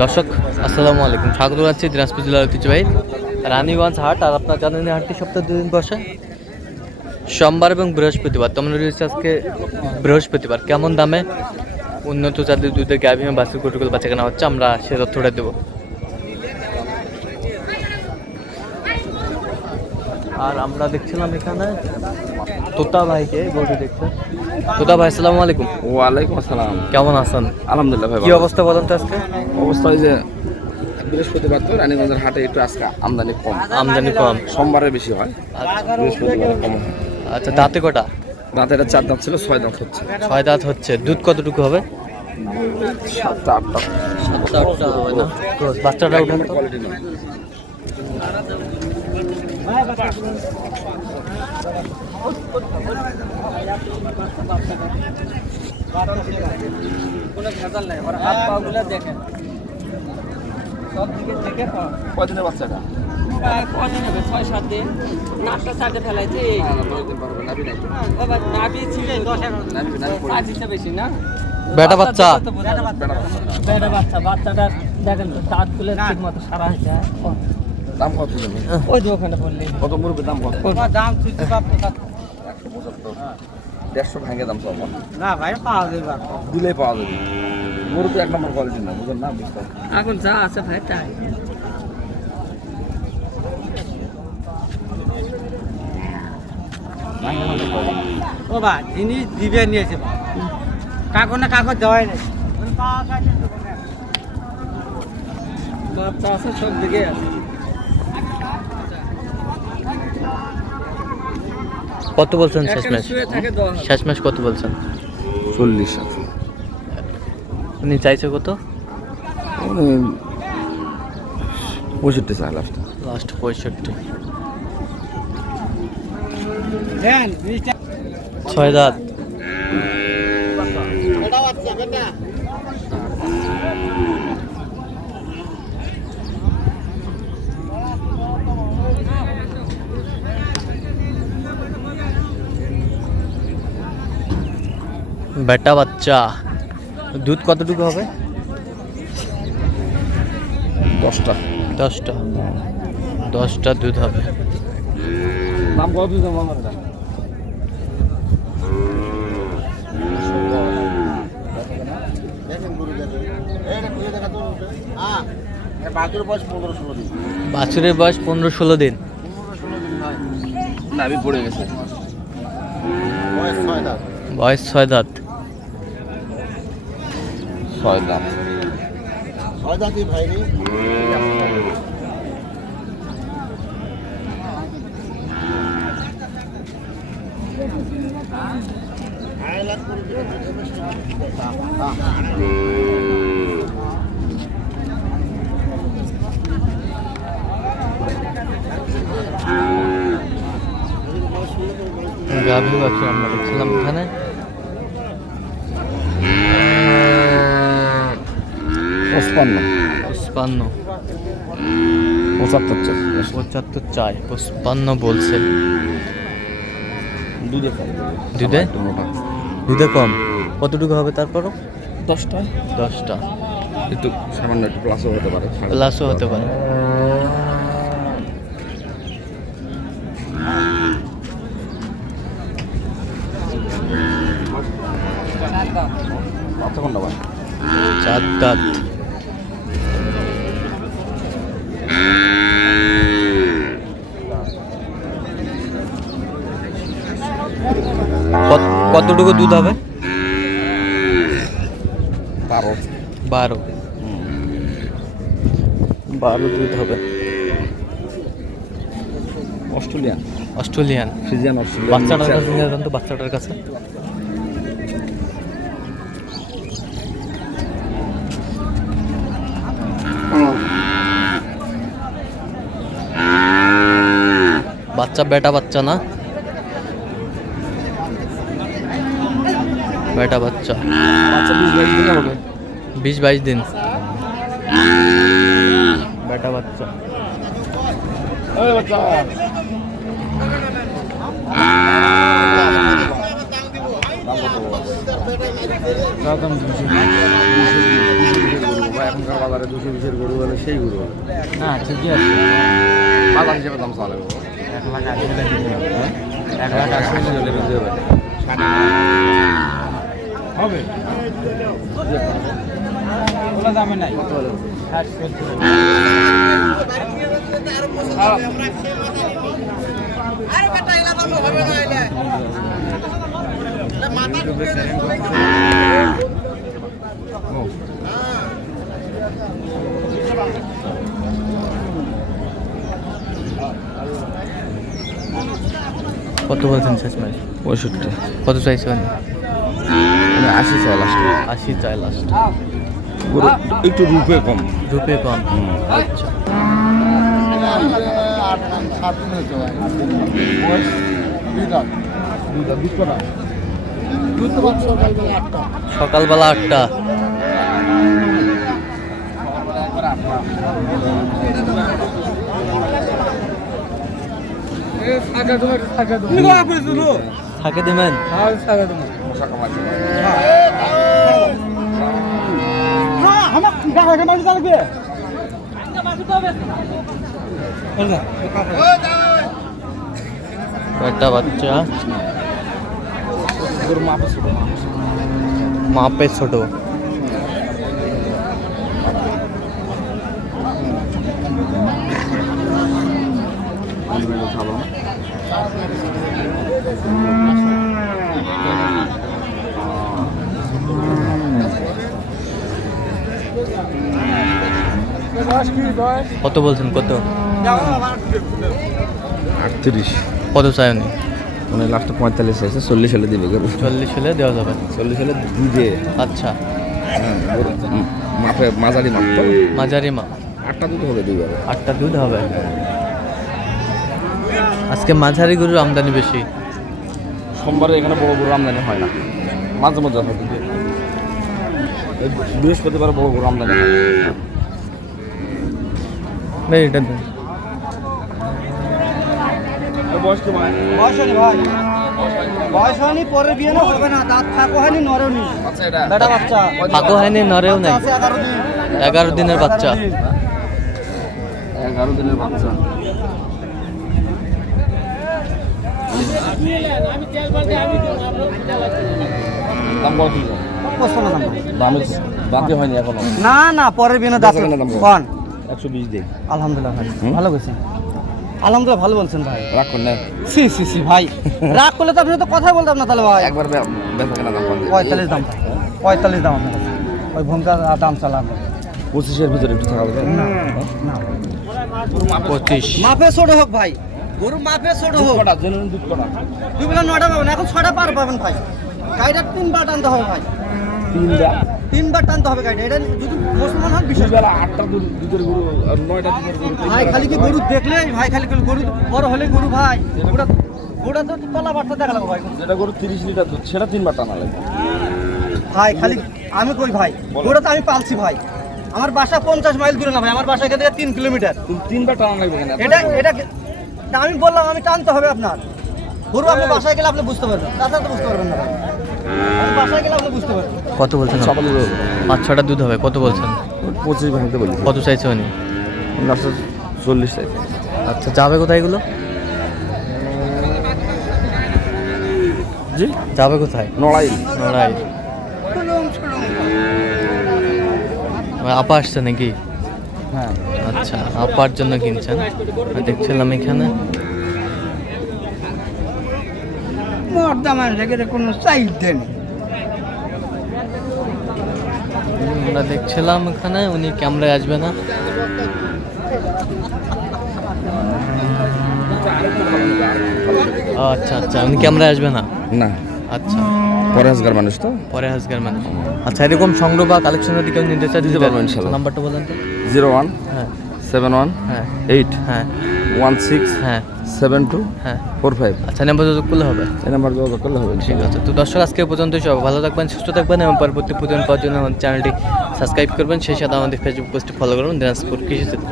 দর্শক, আসসালামু আলাইকুম। স্বাগত জানাচ্ছি দিনাজপুর জেলার ঐতিহ্যবাহী রানীগঞ্জ হাট আর আপনার জানেন হাটটি সপ্তাহে দুদিন বসে। সোমবার এবং বৃহস্পতিবার, তেমন রয়েছে আজকে বৃহস্পতিবার। কেমন দামে উন্নত জাতের দুধের গাভী এবং বাছুর কটুকুল বাচ্চা কেনা হচ্ছে, আমরা সে তথ্যটা দেবো। আর আমরা দেখছিলাম এখানে তোতা ভাইকে গরু দেখতে। তোতা ভাই আসসালামু আলাইকুম। ওয়ালাইকুম আসসালাম। কেমন আছেন? আলহামদুলিল্লাহ ভাই কি অবস্থা বলেন তো আজকে? অবস্থা ওই যে বৃহস্পতিবার তো রানীগঞ্জের হাটে একটু আজকে আমদানি কম। আমদানি কম। সোমবারে বেশি হয় বৃহস্পতিবারে কম হয়। আচ্ছা দাঁতে কটা? দাঁতে এটা চার দাঁত ছিল ছয় দাঁত হচ্ছে। ছয় দাঁত হচ্ছে। দুধ কতটুকু হবে? সাতটা আটটা। সাতটা আটটা হবে না? বাচ্চাটা কোয়ালিটি নয় ছয় সাত দিন নাকটা চাটে ফেলাইছে নাবি ছিল দশ নাবি বেশি না। বেটা বাচ্চা বেটা বাচ্চা বাচ্চাটা দেখেন তো দাঁতগুলো ঠিক মতো সারা হয়েছে দাম কত ওই যে ওখানে বললি। কত মুরগির দাম কত? দাম তুই একশো পঁচাত্তর দেড়শো ভাঙে দাম পাবো। না ভাই পাওয়া যাবে দিলেই পাওয়া যাবে। মুরগি এক নম্বর কোয়ালিটি না বুঝলেন না? বুঝতে এখন যা আছে ভাই তাই। ও বা জিনিস দিবে নিয়েছে কাকো না কাকো দেওয়াই নেই। বাচ্চা আছে সব দিকে আছে। কত বলছেন শেষ ম্যাচ? শুয়ে থাকে দেওয়া হবে। শেষ ম্যাচ কত বলছেন? চল্লিশ আছে উনি চাইছে কত? পঁয়ষট্টি চাই লাস্ট লাস্ট পঁয়ষট্টি। দেন ছয় দাঁত। বেটা। বাচ্চা। দুধ কতটুকু হবে? দশটা। দশটা। দশটা দুধ হবে। দাম কত দিতে বাছুরের বয়স পনেরো ষোলো দিন। পড়ে গেছে। বয়স ছয় দাঁত। ছয় দাম গাভী বাছুর আমরা দেখছিলাম এখানে পঁচপান্ন। পঁচপান্ন। পঁচাত্তর চাই। পঁচাত্তর চাই। পঁচপান্ন বলছে। দুধে দুধে? দুধে কম। কতটুকু হবে তারপরও? দশটা। দশটা। একটু সামান্য একটু প্লাসও হতে পারে। প্লাসও হতে পারে। কোনটা চার দাঁত কত- কতটুকু দুধ হবে? বারো। বারো। বারো দুধ হবে। অস্ট্রেলিয়ান। অস্ট্রেলিয়ান। Friesian Australian. বাচ্চাটার কাছে নিয়ে যান তো বাচ্চাটার কাছে। বাচ্চা বেটা বাচ্চা না? বেটা বাচ্চা। বিশ বাইশ দিনে বেটা বাচ্চা দুশো এখনকার বাজারে বিশের গরু হলে সেই গরু হবে না ঠিকই আছে। বাজার হিসেবে দাম লাগবে। এক লাখ আশি হাজার এক লাখ আশি বেশি হবে? কোনো দামে নাই। ষাট কত বলছেন শেষ মাস? পঁয়ষট্টি। কত চাইছেন? আশি চাই লাস্টে আশি চাই লাস্ট গরু একটু রূপে কম। রুপে কম। আচ্ছা। সকালবেলা আটটা। থাকে দেবেন মশা কামাচ্ছে একটা বাচ্চা? গরু মাপে ছোট। মাপে ছোট। ভালো। কত বলছেন? কত? আটত্রিশ। কত চাই উনি মানে লাস্টে পঁয়তাল্লিশ আছে চল্লিশ হলে দিবে চল্লিশ হলে দেওয়া যাবে। চল্লিশ হলে দুধে আচ্ছা। হ্যাঁ, মাপে মাঝারি মাপ মাঝারি মা আটটা দুধ হবে দিবে আটটা দুধ হবে। আজকে মাঝারি গরুর আমদানি বেশি। সোমবারে এখানে বড় গরু আমদানি হয় না। মাঝে মধ্যে হয়। কিন্তু বৃহস্পতিবার বড় গরু আমদানি হয়। নেই এটা দিন। বয়স কি বয়স ভাই। বয়স হয়নি পরে বিয়ে না হবে না। দাঁত থাকো হয়নি নরেও নি। আচ্ছা বেটা বাচ্চা। ফাঁকও হয়নি নরেও নাই। এগারো দিনের বাচ্চা। এগারো দিনের বাচ্চা। দাম বড় কি দাম দাঁতে হয়নি এখনও। না না পরের বিয়ে না দাঁত কেনা? একশো বিশ দিন আলহামদুলিল্লাহ ভাই ভালো গেছেন আলহামদুলিল্লাহ ভালো বলছেন ভাই। রাগ করেন না। সি সি সি ভাই। রাগ করলে তো আপনি তো কথা বলতাম না তাহলে ভাই। একবার পঁয়তাল্লিশ দাম পঁয়তাল্লিশ দাম আপনার ওই ভূমিকা দাম চালান পঁচিশের ভিতরে একটু থাকা না। পঁচিশ। মাপে ছোট হোক ভাই। গরু মাপে ছোট হোক। দুই বেলা নটা পাবেন এখন ছটা পার পাবেন ভাই। গাড়িটা তিনবার টানতে হবে ভাই। তিনটা তিনবার টানতে হবে গাড়িটা এটা যদি মুসলমান হন বিশেষ দুবেলা আটটা দুধ দুধের গরু নয়টা ভাই খালি কি গরু দেখলে ভাই খালি গরু বড় হলে গরু ভাই। ওটা ওটা তো তলা বার্তা দেখা লাগবে ভাই। যেটা গরু তিরিশ লিটার দুধ সেটা তিনবার টানা লাগবে ভাই খালি আমি কই ভাই ওটা তো আমি পালছি ভাই। আমার বাসা পঞ্চাশ মাইল দূরে না ভাই আমার বাসা এখান থেকে তিন কিলোমিটার। তিনবার টানা লাগবে এটা এটা তা আমি বললাম আমি টানতে হবে আপনার। গরু আপনি বাসায় গেলে আপনি বুঝতে পারবেন। তাছাড়া তো বুঝতে পারবেন না বাসায় গেলে আপনি বুঝতে পারবেন। কত বলছেন সকালে পাঁচ ছটা দুধ হবে কত বলছেন? পঁচিশ ভাঙতে বলি। কত চাইছে উনি চল্লিশ চাই আচ্ছা যাবে কোথায় এগুলো? জি? যাবে কোথায়? নড়াই নড়াই আপা আসছে নাকি? হ্যাঁ। আচ্ছা আপার জন্য কিনছেন। দেখছিলাম এখানে। মর্দা মানুষের কোনো চাহিদা নেই। আমরা দেখছিলাম এখানে উনি ক্যামেরায় আসবে না। ও, আচ্ছা আচ্ছা উনি ক্যামেরায় আসবে না? না। আচ্ছা। পরে হাজগার মানুষ তো? পরে হাজগার মানে আচ্ছা এরকম সংগ্রহ বা কালেকশনের দিকে নিতে চাই দিতে পারব ইনশাল্লাহ। নাম্বারটা বলেন তো। জিরো ওয়ান হ্যাঁ। সেভেন ওয়ান হ্যাঁ। এইট হ্যাঁ। ওয়ান সিক্স হ্যাঁ। সেভেন টু হ্যাঁ। Four five. আচ্ছা নাম্বার যোগাযোগ করলে হবে? এই নাম্বার যোগাযোগ করলে হবে ঠিক আছে। তো দর্শক আজকে পর্যন্ত সব। ভালো থাকবেন সুস্থ থাকবেন এবং পরবর্তী প্রতিদিন পাওয়ার জন্য আমাদের চ্যানেলটি সাবস্ক্রাইব করবেন। সেই সাথে আমাদের ফেসবুক পোস্টে ফলো করবেন। দিনাজপুর কৃষি চিত্র।